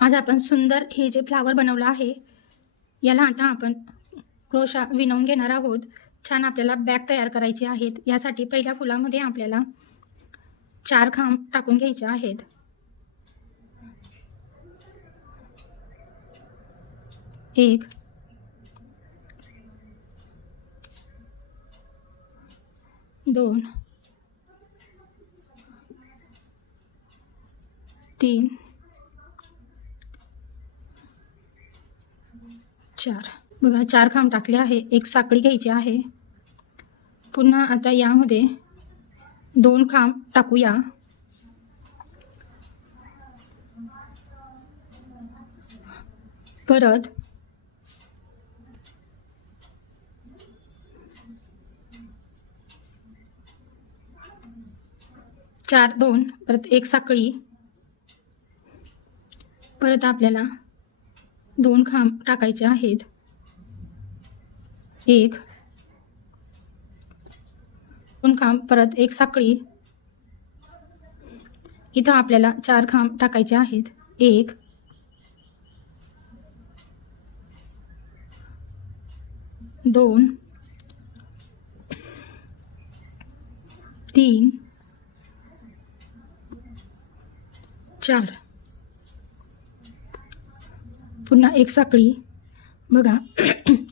आज आपण सुंदर हे जे फ्लावर बनवलं आहे, याला आता आपण क्रोशा विणून घेणार आहोत. छान आपल्याला बॅग तयार करायची आहेत. यासाठी पहिल्या फुलामध्ये आपल्याला 4 खांब टाकून घ्यायचे आहेत. एक, दोन, 3, 4. बघा 4 खांब टाकले आहे. एक साखळी घ्यायची आहे. पुन्हा आता यामध्ये 2 खांब टाकूया. परत 4, 2, परत एक साखळी. परत आपल्याला 2 खांब टाकायचे आहेत. 1, 2 खांब, परत एक साखळी. इथं आपल्याला 4 खांब टाकायचे आहेत. 1, 2, 3, 4. पुन्हा एक साखळी. बघा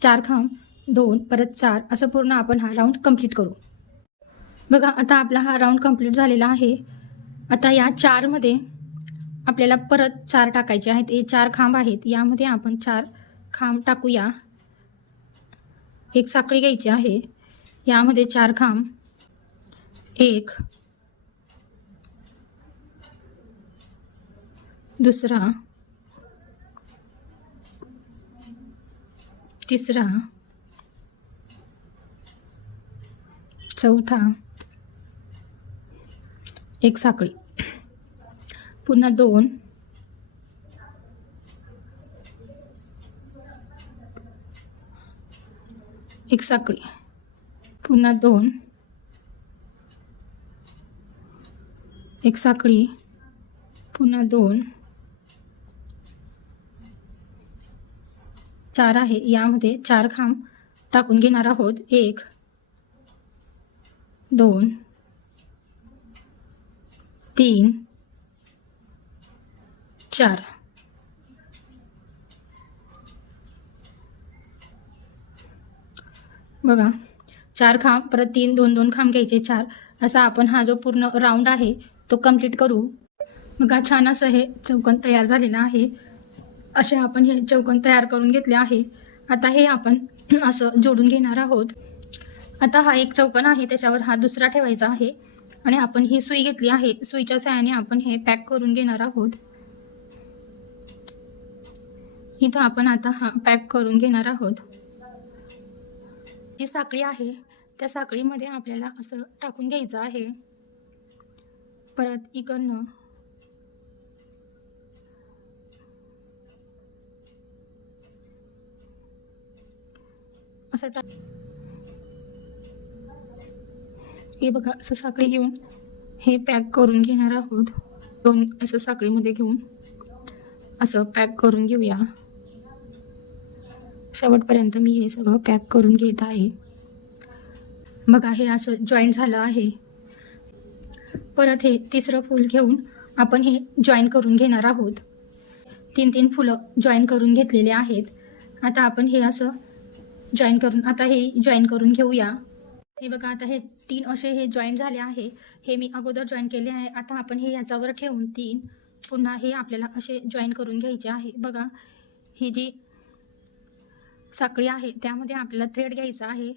4 खांब, 2, परत 4 असं पूर्ण आपण हा राऊंड कंप्लीट करू. बघा आता आपला हा राऊंड कंप्लीट झालेला आहे. आता या 4 मध्ये आपल्याला परत 4 टाकायचे आहेत. हे 4 खांब आहेत. यामध्ये आपण 4 खांब टाकूया. एक साखळी घ्यायची आहे. यामध्ये 4 खांब. 1, दुसरा, तिसरा, चौथा, एक साखळी. पुन्हा 2, एक साखळी. पुन्हा 2, एक साखळी. पुन्हा 2, 4 आहे. यामध्ये 4 खांब टाकून घेणार आहोत. 1, 2, 3, 4. बघा 4 खांब, परत 3, 2, 2 खांब घ्यायचे 4. असा आपण हा जो पूर्ण राऊंड आहे तो कंप्लीट करू. बघा छान असं हे चौकोन तयार झालेलं आहे. असे आपण हे चौकोन तयार करून घेतले आहे. आता हे आपण असं जोडून घेणार आहोत. आता हा एक चौकोन आहे, त्याच्यावर हा दुसरा ठेवायचा आहे आणि आपण ही सुई घेतली आहे. सुईच्या सहाय्याने आपण हे पॅक करून घेणार आहोत. इथं आपण आता हा पॅक करून घेणार आहोत. जी साखळी आहे त्या साखळीमध्ये आपल्याला असं टाकून घ्यायचं आहे. परत इकडनं असं हे बघा असं साखळी घेऊन हे पॅक करून घेणार आहोत. 2 असं साखळीमध्ये घेऊन असं पॅक करून घेऊया. शेवटपर्यंत मी हे सगळं पॅक करून घेत आहे. बघा हे असं जॉईंट झालं आहे. परत हे तिसरं फूल घेऊन आपण हे जॉईन करून घेणार आहोत. 3-3 फुलं जॉईन करून घेतलेले आहेत. आता आपण हे असं जॉईन करून घेऊया. हे बघा आता हे 3 असे हे जॉईन झाले आहे. हे मी अगोदर जॉईन केले आहे. आता आपण हे याच्यावर ठेवून 3 पुन्हा हे आपल्याला असे जॉईन करून घ्यायचे आहे. बघा ही जी साखळी आहे त्यामध्ये आपल्याला थ्रेड घ्यायचा आहे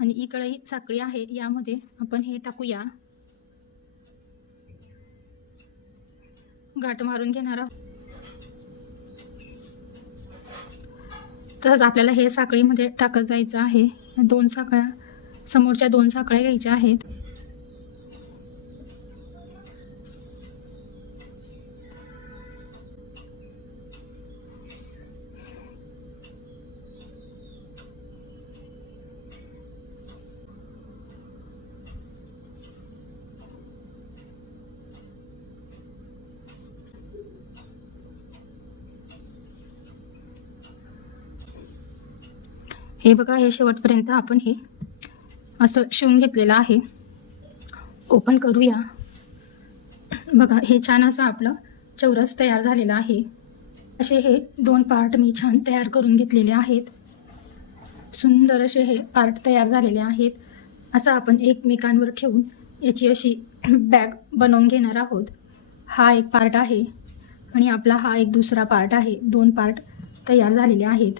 आणि इकडेही साखळी आहे. यामध्ये आपण हे टाकूया. गाठ मारून घेणार आहोत. तसंच आपल्याला हे साखळीमध्ये टाकत जायचं आहे. 2 साखळ्या, समोरच्या 2 साखळ्या घ्यायच्या आहेत. हे बघा, हे शेवटपर्यंत आपण हे असं शिवून घेतलेलं आहे. ओपन करूया. बघा, हे छान असं आपलं चौरस तयार झालेलं आहे. असे हे 2 पार्ट मी छान तयार करून घेतलेले आहेत. सुंदर असे हे पार्ट तयार झालेले आहेत. असं आपण एकमेकांवर ठेवून याची अशी बॅग बनवून घेणार आहोत. हा एक पार्ट आहे आणि आपला हा एक दुसरा पार्ट आहे. 2 पार्ट तयार झालेले आहेत.